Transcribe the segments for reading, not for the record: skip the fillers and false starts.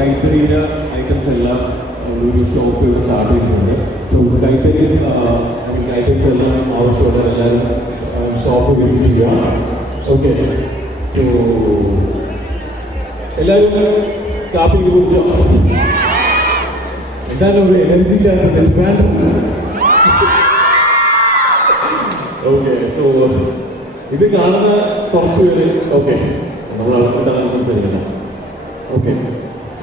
കൈത്തറിയുടെ items എല്ലാം ഒരു shop ഇവിടെ സ്റ്റാർട്ട് ചെയ്തിട്ടുണ്ട്. സോ കൈത്തറി ഐറ്റംസ് എല്ലാം ആവശ്യമുള്ള എല്ലാവരും ഷോപ്പ് വിസിറ്റ് ചെയ്യുക. ഓക്കെ, സോ എല്ലാവരും കാപ്പി കുടിച്ചോ? എന്തായാലും ഒരു എനർജി ചാർജ് നിൽക്കാൻ. ഓക്കെ, സോ ഇത് കാണുന്ന കുറച്ച് പേര് ഓക്കെ നമ്മൾ അളക്കിട്ടാണ് സംസാരിക്കണം. ഓക്കെ,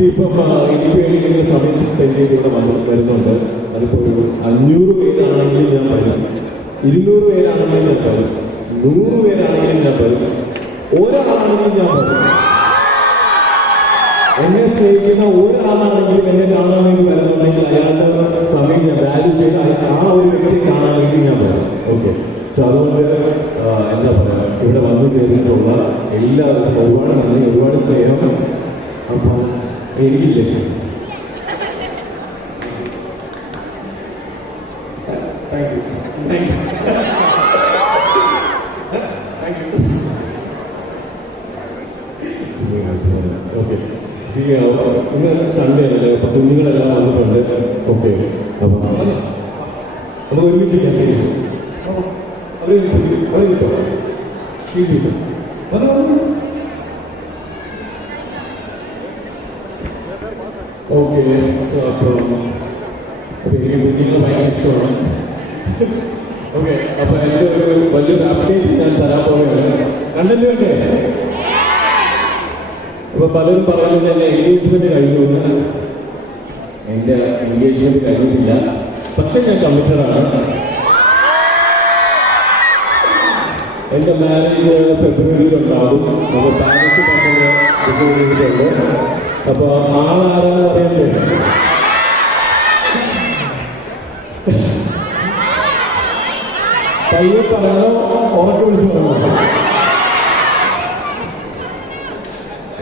ഇപ്പം എനിക്ക് വേണ്ടി നിങ്ങൾ സമയം സ്പെൻഡ് ചെയ്ത് ഇവിടെ വരുന്നുണ്ട്. അതിപ്പോൾ ഒരു 500 പേരാണെങ്കിലും ഞാൻ വരും, 200 പേരാണെങ്കിലും ഞാൻ വരും, 100 പേരാണെങ്കിലും ഞാൻ വരും, ഒരാളാണെങ്കിലും ഞാൻ വരും. എന്നെ സ്നേഹിക്കുന്ന ഒരാളാണെങ്കിലും എന്നെ കാണാൻ വേണ്ടി വരുന്നുണ്ടെങ്കിൽ അയാളുടെ സമയം ഞാൻ വാല്യൂ ചെയ്ത് ആ ഒരു വ്യക്തിയെ കാണാൻ വേണ്ടി ഞാൻ വരും. ഓക്കെ, സോ അതുകൊണ്ട് എന്താ പറയുക, ഇവിടെ വന്നു ചേർന്നിട്ടുള്ള എല്ലാവർക്കും ഒരുപാട് നന്ദി, ഒരുപാട് സ്നേഹം. അപ്പോൾ എനിക്കില്ലേ ഓക്കെ, ഇന്ന് സൺഡേ അല്ലേ, അപ്പൊ കുഞ്ഞുങ്ങളെല്ലാം വന്നിട്ടുണ്ട്. ഓക്കെ, അപ്പൊ നമുക്ക് ഒരുമിച്ച് ഓക്കെ. സോ അപ്പം എനിക്ക് കുഞ്ഞുങ്ങളെ ഭയങ്കര ഇഷ്ടമാണ്. ഓക്കെ, അപ്പൊ എൻ്റെ ഒരു വലിയൊരു അപ്ഡേറ്റ് ഞാൻ തരാൻ പോവുകയാണ്. കണ്ടന്റ് വേണ്ടേ? അപ്പൊ പലരും പറയുന്നത് എൻ്റെ എൻഗേജ്മെന്റ് കഴിഞ്ഞു എന്ന്. എൻ്റെ എൻഗേജ്മെന്റ് കഴിഞ്ഞിട്ടില്ല, പക്ഷെ ഞാൻ കമ്മിറ്റഡാണ്. എൻ്റെ മാരേജ് ഫെബ്രുവരിയിലുണ്ടാകും. അപ്പോൾ പാരന്റ് ചെയ്തിട്ടുണ്ട്. അപ്പൊ ആളാരാന്ന് അറിയണ്ടേ? പയ്യെ പറയണോ ഉറക്കെ വിളിച്ചു പറയണോ?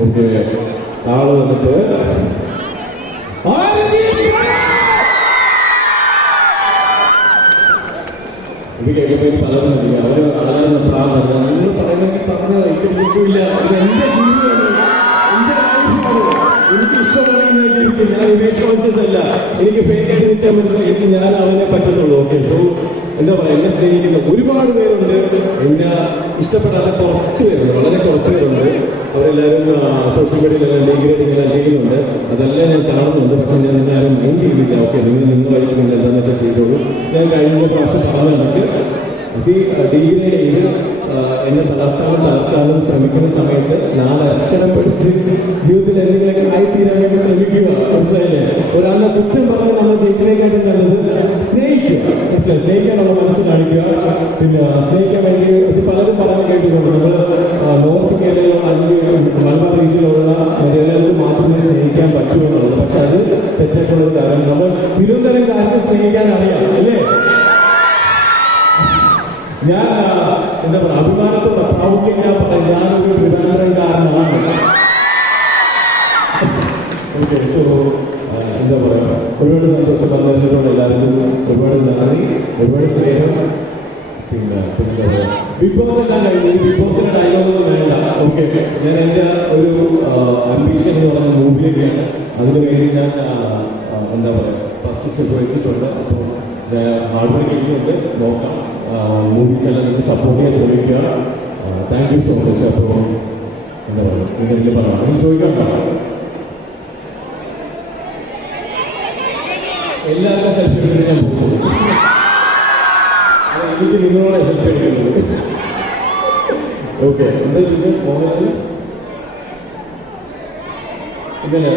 ഓക്കെ, ആള് വന്നിട്ട് ഇത് കേൾക്കുമ്പോൾ പലരും അറിയില്ല, അവര് ആളാണ് പ്രാധാന്യം. നിങ്ങൾ പറയുന്നെങ്കിൽ പറഞ്ഞ ഐക്യമില്ല. ഇത് എന്റെ ജീവിതമാണ്, എന്റെ ലൈഫാണ്. എനിക്ക് ഇഷ്ടമാണെങ്കിൽ ഞാൻ ഇമേജ് കോൺഷ്യസ്, എനിക്ക് ഫേക്കായിട്ട് നിൽക്കാൻ പറ്റില്ല. എനിക്ക് ഞാൻ അവനെ പറ്റത്തുള്ളൂ. ഓക്കെ, സോ എന്താ പറയുക, എന്നെ സ്നേഹിക്കുന്ന ഒരുപാട് പേരുണ്ട്, എന്നെ ഇഷ്ടപ്പെടാതെ കുറച്ച് പേരുണ്ട്, വളരെ കുറച്ച് പേരുണ്ട്. അവരെല്ലാവരും സോഷ്യൽ മീഡിയയിലെല്ലാം ഡീഗ്രേഡിങ് എല്ലാം ചെയ്യുന്നുണ്ട്. അതെല്ലാം ഞാൻ കാണുന്നുണ്ട്, പക്ഷെ ഞാൻ ആരും മൈൻഡ് ചെയ്യുന്നില്ല. ഓക്കെ, നിങ്ങൾ വഴി നിങ്ങൾ എന്താണെന്ന് വെച്ചാൽ ചെയ്തോളൂ. ഞാൻ കഴിഞ്ഞ പ്രാവശ്യം പറഞ്ഞിട്ടുണ്ടെങ്കിൽ ഡീഗ്രേഡ് ചെയ്ത് എന്നെ തളർത്താനും ശ്രമിക്കുന്ന സമയത്ത് 4 അക്ഷരം പഠിച്ച് ജീവിതത്തിൽ എന്തെങ്കിലുമൊക്കെ ആയിത്തീരാൻ വേണ്ടി ശ്രമിക്കുക. മനസ്സിലായില്ലേ? ഒരാളുടെ കുറ്റം പറഞ്ഞ് നമ്മൾ ജയിക്കുന്നതിനെക്കാട്ടും നല്ലത് സ്നേഹിക്കുക. മനസ്സിലായി? സ്നേഹിക്കാനുള്ള മനസ്സ് കാണിക്കുക. പിന്നെ സ്നേഹിക്കാൻ വേണ്ടി പലരും പറയാൻ കേട്ടിട്ടുണ്ട്, നമ്മൾ നോർത്ത് കേരളയിലുള്ള മലബാർ റീജിയനിലുള്ള മലയാളികൾക്ക് മാത്രമേ സ്നേഹിക്കാൻ പറ്റൂ എന്നുള്ളത്. പക്ഷെ അത് തെറ്റായിട്ടുള്ള കാരണം. നമ്മൾ തിരുവനന്തപുരംകാർക്ക് സ്നേഹിക്കാൻ അറിയാം, അല്ലേ? ഞാൻ എന്താ പറയുക, അഭിമാനത്തോടെ പ്രാമുഖ്യം ഞാൻ പറയാം, ഞാനൊരു തിരുവനന്തപുരംകാരനാണ്. ഓക്കെ, സോ എന്താ പറയുക, ഒരുപാട് സന്തോഷം വന്നതിനോട് എല്ലാവർക്കും ഒരുപാട് നന്ദി, ഒരുപാട് സ്നേഹം. പിന്നെ എന്താ പറയുക, ബിഗ് ബോസ് എല്ലാം കഴിഞ്ഞു. ബിഗ് ബോസിന്റെ ഡയലോഗൊന്നും വേണ്ട. ഓക്കെ, ഞാൻ എൻ്റെ ഒരു അംബീഷൻ എന്ന് പറഞ്ഞ മൂവിയൊക്കെയാണ്. അതിനുവേണ്ടി ഞാൻ എന്താ പറയുക ഫസ്റ്റ് സ്റ്റെപ്പ് വെച്ചിട്ടുണ്ട്. അപ്പോൾ ഹാർഡ് വർക്ക് ചെയ്യുന്നുണ്ട്, നോക്കാം. മൂവീസ് എല്ലാം നിങ്ങൾ സപ്പോർട്ട് ചെയ്യാൻ ശ്രമിക്കുക. Thank you so much. അപ്പോൾ എന്താ പറയുക, എന്തെങ്കിലും പറയാം ചോദിക്കാം. എല്ലാവരും സെൽഫി എടുത്തിട്ട് ഞാൻ പോകും. എനിക്ക് നിങ്ങളോട് സെൽഫി എടുക്കുന്നത്. ഓക്കെ, എന്താ ചോദിച്ചാൽ മോഹൻ ഇതല്ലേ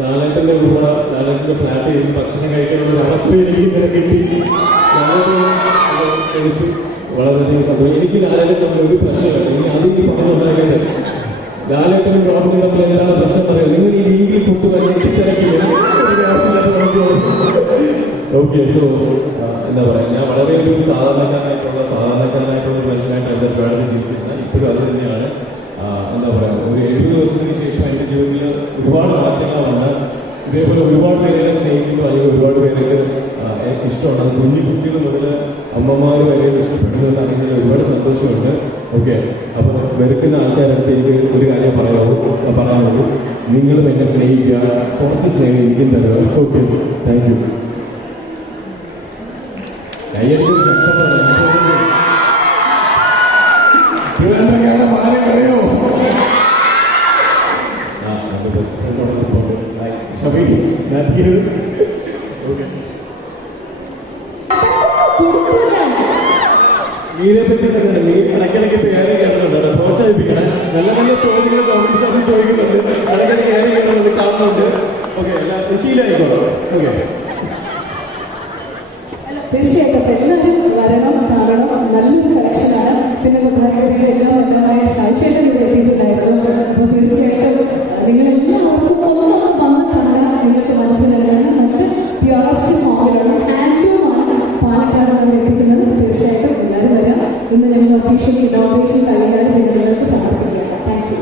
ലാലേട്ടൻ്റെ കൂടെ ലാലേട്ടൻ്റെ ഫ്ലാറ്റ് ചെയ്ത് ഭക്ഷണം കഴിക്കാനുള്ള അവസ്ഥ എനിക്ക് ഇന്നലെ കിട്ടി. എനിക്ക് വളരെയധികം സന്തോഷം. എനിക്ക് ലാലേട്ടൻ തമ്മിൽ ഒരു പ്രശ്നമില്ല. ഇനി അത് ഈ പറഞ്ഞുണ്ടാക്കിയത് ലാലേട്ടനും റോബിനും തമ്മിൽ എന്താണ് പ്രശ്നം പറയാം. നിങ്ങൾ ഈ രീതിയിൽ പൊട്ടു തന്നെ എത്തിച്ചിറക്കില്ല. ഓക്കെ, സോ എന്താ പറയുക, ഞാൻ വളരെ ഒരു സാധാരണക്കാരനായിട്ടുള്ള ഒരു മനുഷ്യനായിട്ട് എൻ്റെ ജീവിച്ചു. ഞാൻ ഇപ്പോഴും അത് തന്നെയാണ്. എന്താ പറയുക, ഒരു 70 ദിവസത്തിന് ശേഷം എൻ്റെ ജീവിതത്തിൽ ഒരുപാട് മാറ്റങ്ങൾ വന്ന് ഇതേപോലെ ഒരുപാട് പേരെ സ്നേഹിക്കുന്നു, അല്ലെങ്കിൽ ഒരുപാട് പേർക്ക് എനിക്ക് ഇഷ്ടമാണ്. കുഞ്ഞു കുട്ടികൾ മുതൽ അമ്മമാർ വരെ ഇഷ്ടപ്പെടുന്നതെന്ന് അറിയുന്നതിൽ ഒരുപാട് സന്തോഷമുണ്ട്. ഓക്കെ, അപ്പോൾ വെറുക്കുന്ന ആൾക്കാരൊക്കെ എനിക്ക് ഒരു കാര്യം പറയാനുള്ളൂ, നിങ്ങളും എന്നെ സ്നേഹിക്കുക, കുറച്ച് സ്നേഹം എനിക്കും തരുക. Okay, thank you. അറിയോ മീനെ പറ്റി തന്നെ മീൻ ഇടയ്ക്കിടയ്ക്ക് കയറി കയറുന്നുണ്ട്. പ്രോത്സാഹിപ്പിക്കണേ. നല്ല നല്ല ചോദ്യങ്ങൾ കോമ്പറ്റീഷൻ ചോദിക്കുന്നുണ്ട്, ഇടയ്ക്കിടയ്ക്ക് കയറി കയറുന്നുണ്ട്, കാണുന്നുണ്ട്. ഓക്കെ, ശീലമായിക്കോളൂ. ഓക്കെ, തീർച്ചയായിട്ടും എല്ലാവരും വരണം, കാണണം. നല്ലൊരു കളക്ഷനാണ്. പിന്നെ മുദ്രാക്കരുടെ എല്ലാം നല്ലതായ ശൈശേഷം ഇവിടെ എത്തിയിട്ടുണ്ടായിരുന്നു. അപ്പോൾ തീർച്ചയായിട്ടും നിങ്ങളെല്ലാവർക്കും ഒന്നും വന്ന് കണ്ടാൽ നിങ്ങൾക്ക് മനസ്സിലാകുന്ന നല്ല പ്യൂറസ്റ്റ് ഫോമിലുള്ള ഹാൻഡ്ലൂമാണ് പാലക്കാട് നമ്മൾ എത്തിക്കുന്നത്. തീർച്ചയായിട്ടും എല്ലാവരും വരാം. ഇന്ന് ഞങ്ങൾ ഒഫീഷ്യൽ ഇനോഗ്രേഷൻ കഴിഞ്ഞാൽ നിങ്ങൾക്ക് സമർപ്പിക്കാം. Thank you.